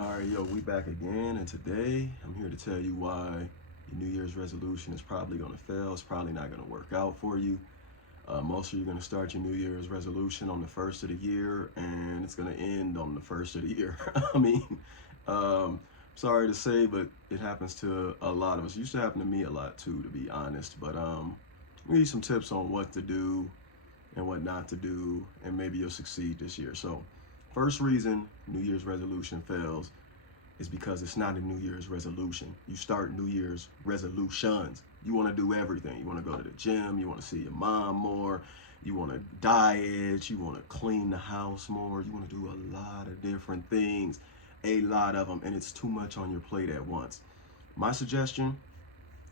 All right, yo, we back again, and today I'm here to tell you why your New Year's resolution is probably going to fail. It's probably not going to work out for you. Most of you are going to start your New Year's resolution on the first of the year, and it's going to end on the first of the year. I mean, sorry to say, but it happens to a lot of us. It used to happen to me a lot too, to be honest. But I'll give you some tips on what to do and what not to do, and maybe you'll succeed this year. So, first reason New Year's resolution fails is because it's not a New Year's resolution. You start New Year's resolutions. You want to do everything. You want to go to the gym. You want to see your mom more. You want to diet. You want to clean the house more. You want to do a lot of different things, a lot of them, and it's too much on your plate at once. My suggestion,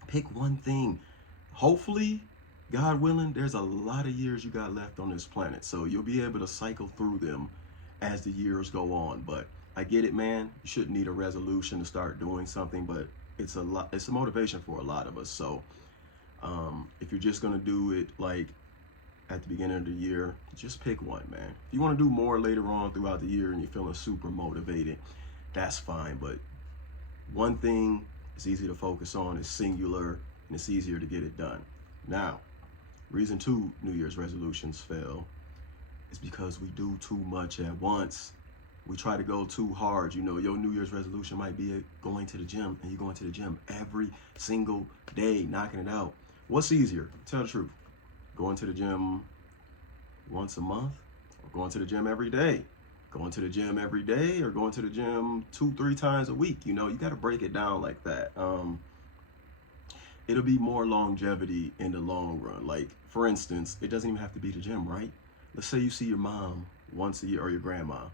pick one thing. Hopefully, God willing, there's a lot of years you got left on this planet, so you'll be able to cycle through them as the years go on. But I get it, man. You shouldn't need a resolution to start doing something, but it's a motivation for a lot of us. So if you're just gonna do it like at the beginning of the year, just pick one, man. If you want to do more later on throughout the year and you're feeling super motivated, that's fine. But one thing is easy to focus on, is singular, and it's easier to get it done. Now, reason two New Year's resolutions fail is because we do too much at once. We try to go too hard. You know, your New Year's resolution might be going to the gym, and you're going to the gym every single day, knocking it out. What's easier? Tell the truth. Going to the gym once a month, or going to the gym every day? Going to the gym every day, or going to the gym 2-3 times a week? You know, you got to break it down like that. It'll be more longevity in the long run. Like, for instance, it doesn't even have to be the gym, right? Let's say you see your mom once a year, or your grandma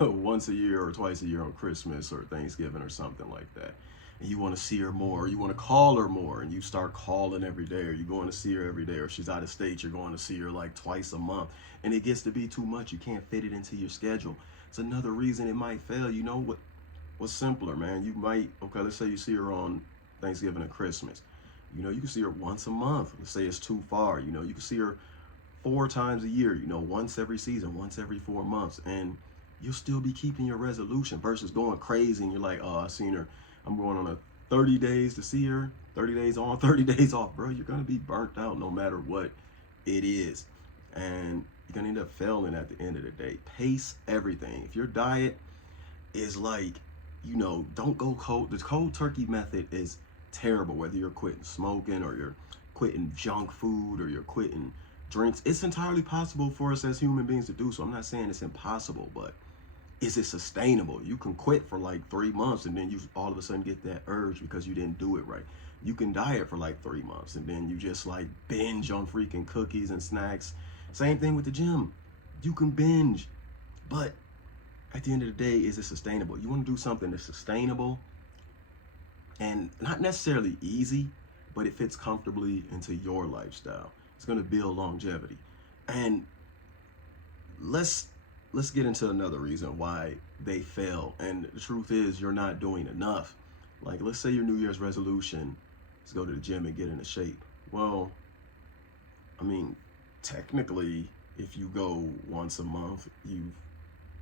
once a year or twice a year on Christmas or Thanksgiving or something like that. And you want to see her more, or you want to call her more, and you start calling every day, or you're going to see her every day, or she's out of state, you're going to see her like twice a month. And it gets to be too much. You can't fit it into your schedule. It's another reason it might fail. You know what's simpler, man? You might, okay, let's say you see her on Thanksgiving and Christmas. You know, you can see her once a month. Let's say it's too far. You know, you can see her 4 times a year, you know, once every season, once every 4 months. And you'll still be keeping your resolution versus going crazy and you're like, oh, I seen her. I'm going on a 30 days to see her, 30 days on, 30 days off. Bro, you're going to be burnt out no matter what it is. And you're going to end up failing at the end of the day. Pace everything. If your diet is like, you know, don't go cold. The cold turkey method is terrible, whether you're quitting smoking or you're quitting junk food or you're quitting drinks. It's entirely possible for us as human beings to do so. I'm not saying it's impossible, but is it sustainable? You can quit for like 3 months and then you all of a sudden get that urge because you didn't do it right. You can diet for like 3 months and then you just like binge on freaking cookies and snacks. Same thing with the gym. You can binge, but at the end of the day, is it sustainable? You want to do something that's sustainable and not necessarily easy, but it fits comfortably into your lifestyle. It's going to build longevity. And let's get into another reason why they fail. And the truth is, you're not doing enough. Like, let's say your New Year's resolution is go to the gym and get into shape. Well, I mean, technically, if you go once a month, you've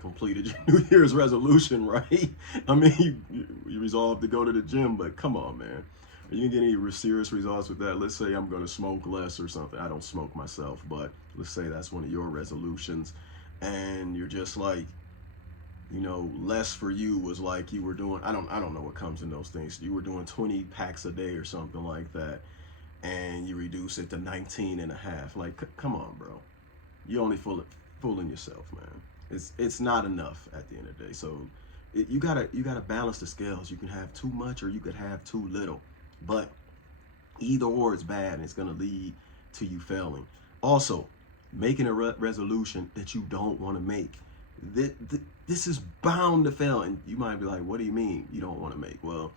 completed your New Year's resolution, right? I mean, you resolved to go to the gym, but come on, man. Are you gonna get any serious results with that? Let's say I'm gonna smoke less or something. I don't smoke myself, but let's say that's one of your resolutions. And you're just like, you know, less for you was like you were doing, I don't know what comes in those things. You were doing 20 packs a day or something like that, and you reduce it to 19 and a half. Like, come on, bro. You only fooling yourself, man. It's not enough at the end of the day. So you gotta balance the scales. You can have too much or you could have too little, but either or is bad, and it's gonna lead to you failing. Also, making a resolution that you don't want to make. This is bound to fail. And you might be like, what do you mean you don't want to make? Well,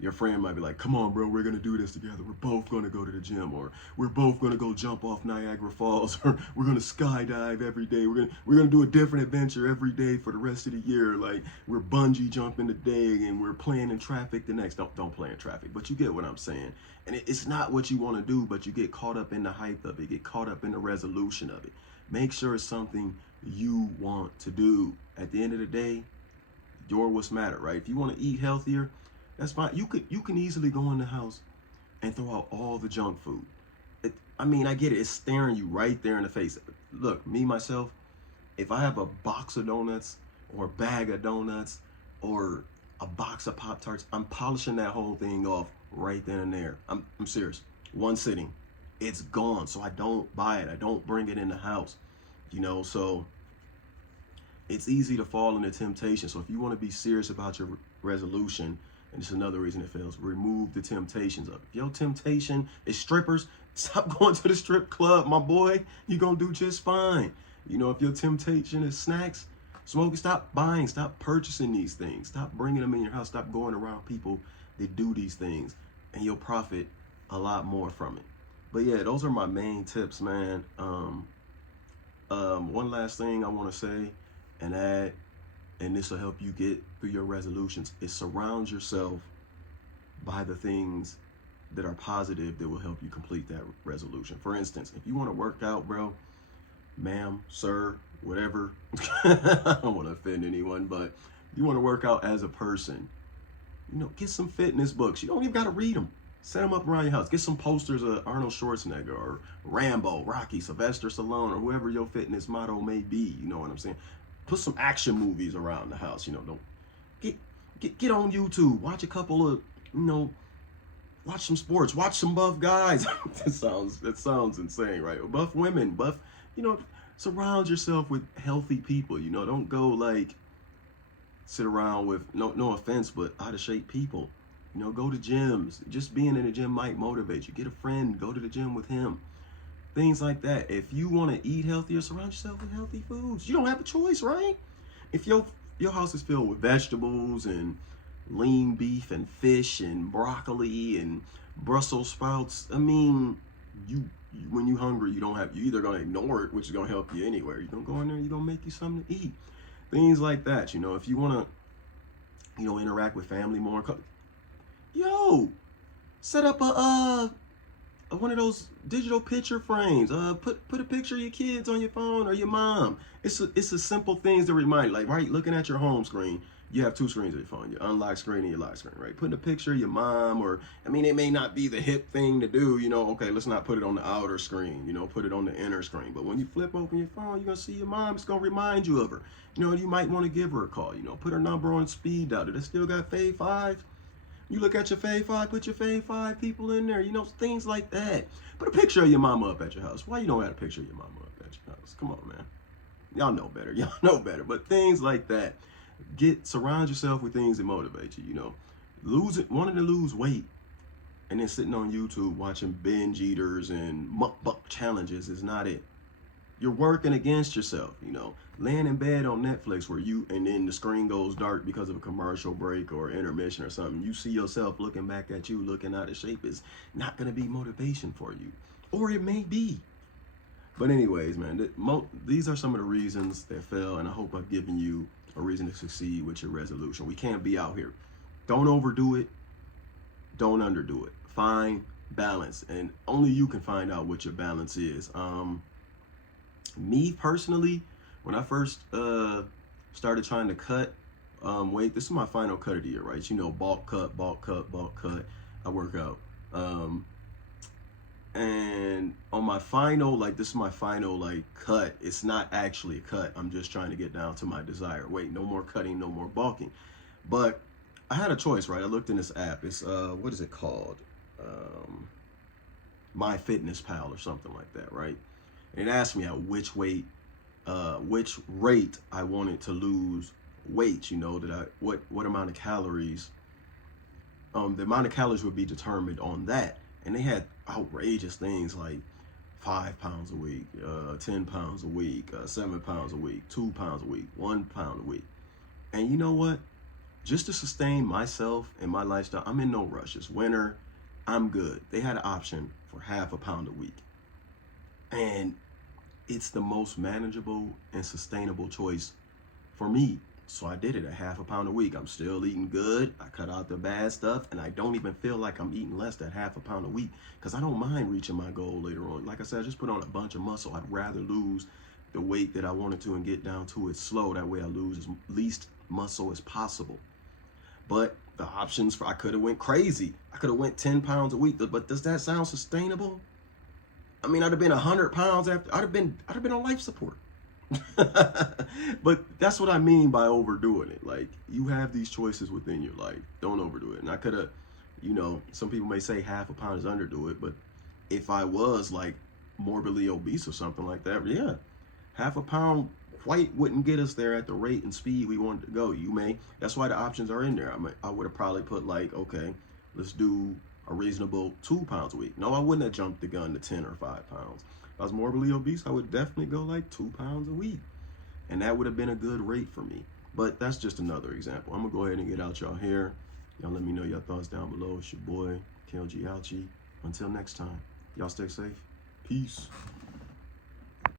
your friend might be like, come on, bro, we're going to do this together. We're both going to go to the gym, or we're both going to go jump off Niagara Falls, or we're going to skydive every day. We're going to do a different adventure every day for the rest of the year. Like, we're bungee jumping today and we're playing in traffic the next. Don't play in traffic, but you get what I'm saying. And it's not what you want to do, but you get caught up in the hype of it, get caught up in the resolution of it. Make sure it's something you want to do. At the end of the day, Your what's matter, right? If you want to eat healthier, that's fine. You can easily go in the house and throw out all the junk food. I mean, I get it. It's staring you right there in the face. Look, me myself, if I have a box of donuts or a bag of donuts or a box of Pop Tarts, I'm polishing that whole thing off right then and there. I'm serious. One sitting, it's gone. So I don't buy it. I don't bring it in the house. So it's easy to fall into temptation. So if you want to be serious about your resolution, and it's another reason it fails, remove the temptations of it. If your temptation is strippers, stop going to the strip club, my boy. You're going to do just fine. If your temptation is snacks, smoking, stop buying, stop purchasing these things. Stop bringing them in your house. Stop going around people that do these things, and you'll profit a lot more from it. But yeah, those are my main tips, man. One last thing I want to say and add, and this will help you get through your resolutions, is surround yourself by the things that are positive that will help you complete that resolution. For instance, if you want to work out, bro, ma'am, sir, whatever, I don't want to offend anyone, but you want to work out as a person, get some fitness books. You don't even got to read them. Set them up around your house. Get some posters of Arnold Schwarzenegger or Rambo, Rocky, Sylvester Stallone, or whoever your fitness motto may be. You know what I'm saying? Put some action movies around the house. Don't get on YouTube. Watch a couple of, watch some sports. Watch some buff guys. That sounds insane, right? Buff women, surround yourself with healthy people. Don't go like sit around with no offense, but out of shape people. Go to gyms. Just being in the gym might motivate you. Get a friend, go to the gym with him. Things like that. If you want to eat healthier, surround yourself with healthy foods. You don't have a choice, right? If your house is filled with vegetables and lean beef and fish and broccoli and Brussels sprouts, I mean, when you're hungry, you're either gonna ignore it, which is gonna help you anywhere. You're gonna go in there, you're gonna make you something to eat. Things like that. If you wanna, interact with family more, set up one of those digital picture frames. Put a picture of your kids on your phone or your mom. It's a simple things to remind you. Like, right, looking at your home screen, you have two screens on your phone, your unlock screen and your lock screen, right? Putting a picture of your mom, or, it may not be the hip thing to do, okay, let's not put it on the outer screen, put it on the inner screen. But when you flip open your phone, you're going to see your mom. It's going to remind you of her. You might want to give her a call, put her number on speed dial. They still got Fave 5. You look at your Fave 5, put your Fave 5 people in there, things like that. Put a picture of your mama up at your house. Why you don't have a picture of your mama up at your house? Come on, man. Y'all know better. Y'all know better. But things like that. Surround yourself with things that motivate you, wanting to lose weight and then sitting on YouTube watching binge eaters and mukbang challenges is not it. You're working against yourself, laying in bed on Netflix and then the screen goes dark because of a commercial break or intermission or something. You see yourself looking back at you, looking out of shape, is not going to be motivation for you. Or it may be. But anyways, man, these are some of the reasons that fail, and I hope I've given you a reason to succeed with your resolution. We can't be out here. Don't overdo it. Don't underdo it. Find balance, and only you can find out what your balance is. Me personally, when I first started trying to cut weight, this is my final cut of the year, right? Bulk cut. I work out. And on my final, this is my final, cut. It's not actually a cut. I'm just trying to get down to my desired weight. No more cutting, no more bulking. But I had a choice, right? I looked in this app. It's, what is it called? MyFitnessPal or something like that, right? And it asked me at which rate I wanted to lose weight, what amount of calories, the amount of calories would be determined on that. And they had outrageous things like 5 pounds a week, 10 pounds a week, 7 pounds a week, 2 pounds a week, 1 pound a week. And you know what? Just to sustain myself and my lifestyle, I'm in no rush. It's winter. I'm good. They had an option for half a pound a week. And it's the most manageable and sustainable choice for me. So I did it at half a pound a week. I'm still eating good. I cut out the bad stuff, and I don't even feel like I'm eating less than half a pound a week because I don't mind reaching my goal later on. Like I said, I just put on a bunch of muscle. I'd rather lose the weight that I wanted to and get down to it slow. That way I lose as least muscle as possible. But the options for, I could have went crazy. I could have went 10 pounds a week. But does that sound sustainable? I mean, I'd have been 100 pounds after. I'd have been on life support. But that's what I mean by overdoing it. Like, you have these choices within your life. Don't overdo it. And I could have, some people may say half a pound is underdo it, but if I was like morbidly obese or something like that, yeah, half a pound quite wouldn't get us there at the rate and speed we wanted to go. That's why the options are in there. I would have probably put like, okay, let's do a reasonable 2 pounds a week. No, I wouldn't have jumped the gun to 10 or 5 pounds. If I was morbidly obese, I would definitely go like 2 pounds a week. And that would have been a good rate for me. But that's just another example. I'm going to go ahead and get out y'all hair. Y'all let me know your thoughts down below. It's your boy, KLG Ouchie. Until next time, y'all stay safe. Peace.